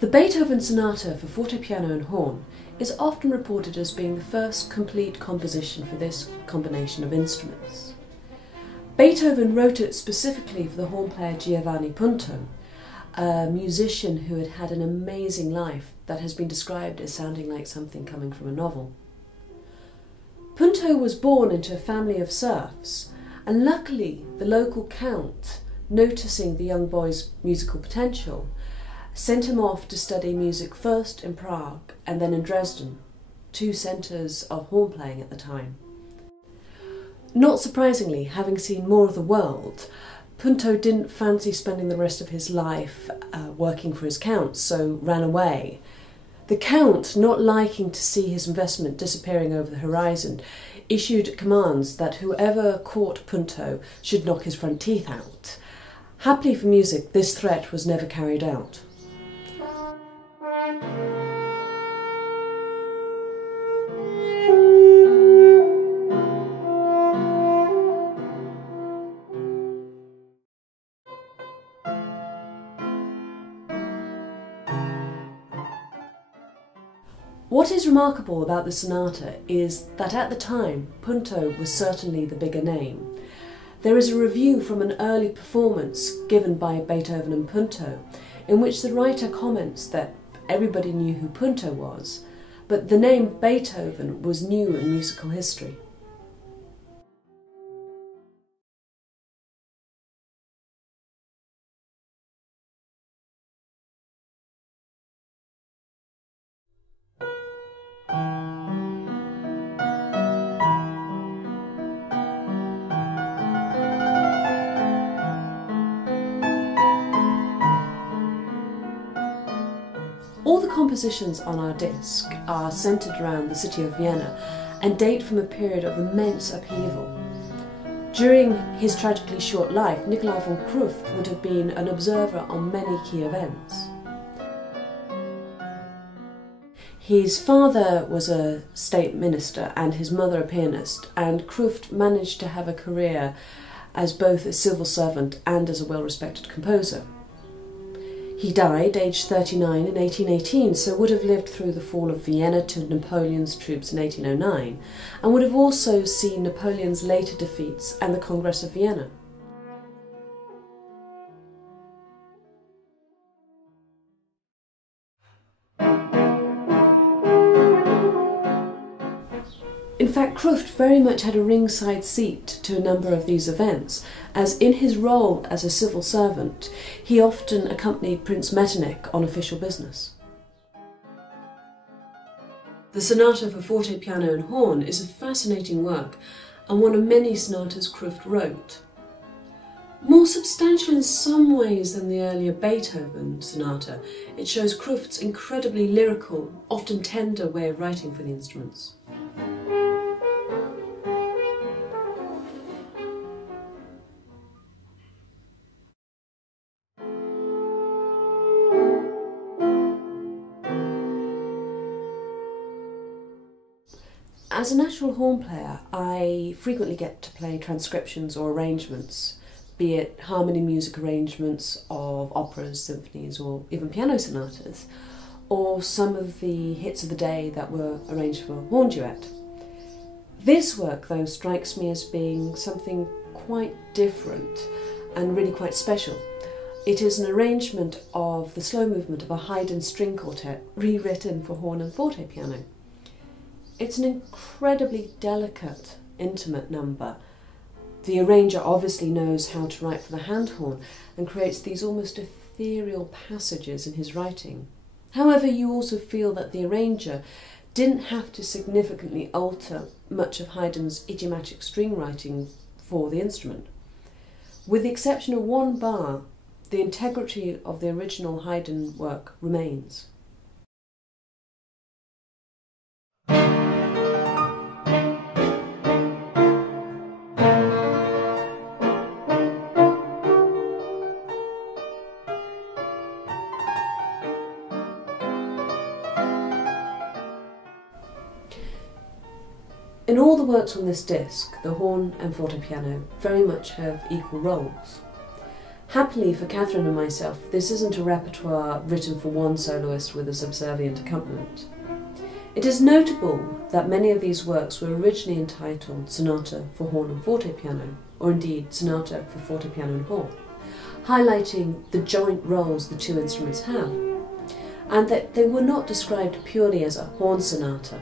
The Beethoven Sonata for fortepiano and horn is often reported as being the first complete composition for this combination of instruments. Beethoven wrote it specifically for the horn player Giovanni Punto, a musician who had had an amazing life that has been described as sounding like something coming from a novel. Punto was born into a family of serfs, and luckily the local count, noticing the young boy's musical potential, sent him off to study music first in Prague and then in Dresden, two centres of horn playing at the time. Not surprisingly, having seen more of the world, Punto didn't fancy spending the rest of his life working for his count, so ran away. The count, not liking to see his investment disappearing over the horizon, issued commands that whoever caught Punto should knock his front teeth out. Happily for music, this threat was never carried out. What is remarkable about the sonata is that at the time, Punto was certainly the bigger name. There is a review from an early performance given by Beethoven and Punto, in which the writer comments that everybody knew who Punto was, but the name Beethoven was new in musical history. All the compositions on our disc are centred around the city of Vienna and date from a period of immense upheaval. During his tragically short life, Nikolai von Krufft would have been an observer on many key events. His father was a state minister and his mother a pianist, and Krufft managed to have a career as both a civil servant and as a well-respected composer. He died aged 39 in 1818, so would have lived through the fall of Vienna to Napoleon's troops in 1809, and would have also seen Napoleon's later defeats and the Congress of Vienna. In fact, Krufft very much had a ringside seat to a number of these events, as in his role as a civil servant, he often accompanied Prince Metternich on official business. The Sonata for fortepiano and horn is a fascinating work and one of many sonatas Krufft wrote. More substantial in some ways than the earlier Beethoven sonata, it shows Krufft's incredibly lyrical, often tender way of writing for the instruments. As a natural horn player, I frequently get to play transcriptions or arrangements, be it harmony music arrangements of operas, symphonies, or even piano sonatas, or some of the hits of the day that were arranged for horn duet. This work, though, strikes me as being something quite different and really quite special. It is an arrangement of the slow movement of a Haydn string quartet rewritten for horn and fortepiano. It's an incredibly delicate, intimate number. The arranger obviously knows how to write for the hand horn and creates these almost ethereal passages in his writing. However, you also feel that the arranger didn't have to significantly alter much of Haydn's idiomatic string writing for the instrument. With the exception of one bar, the integrity of the original Haydn work remains. In all the works on this disc, the horn and fortepiano very much have equal roles. Happily for Kathryn and myself, this isn't a repertoire written for one soloist with a subservient accompaniment. It is notable that many of these works were originally entitled Sonata for Horn and Fortepiano, or indeed Sonata for Fortepiano and Horn, highlighting the joint roles the two instruments have, and that they were not described purely as a horn sonata.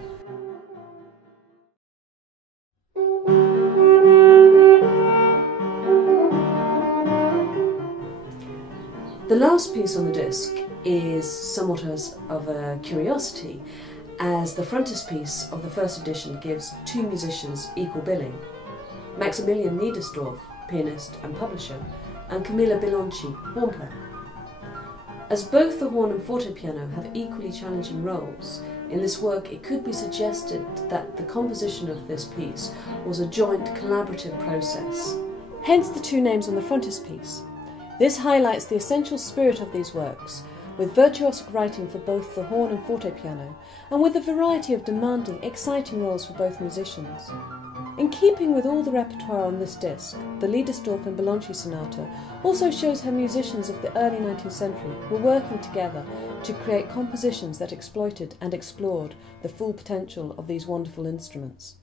The last piece on the disc is somewhat of a curiosity, as the frontispiece of the first edition gives two musicians equal billing: Maximilian Niedersdorf, pianist and publisher, and Camilla Bilanci, horn player. As both the horn and fortepiano have equally challenging roles, in this work it could be suggested that the composition of this piece was a joint collaborative process. Hence the two names on the frontispiece. This highlights the essential spirit of these works, with virtuosic writing for both the horn and fortepiano, and with a variety of demanding, exciting roles for both musicians. In keeping with all the repertoire on this disc, the Niedersdorf and Bilanci sonata also shows how musicians of the early 19th century were working together to create compositions that exploited and explored the full potential of these wonderful instruments.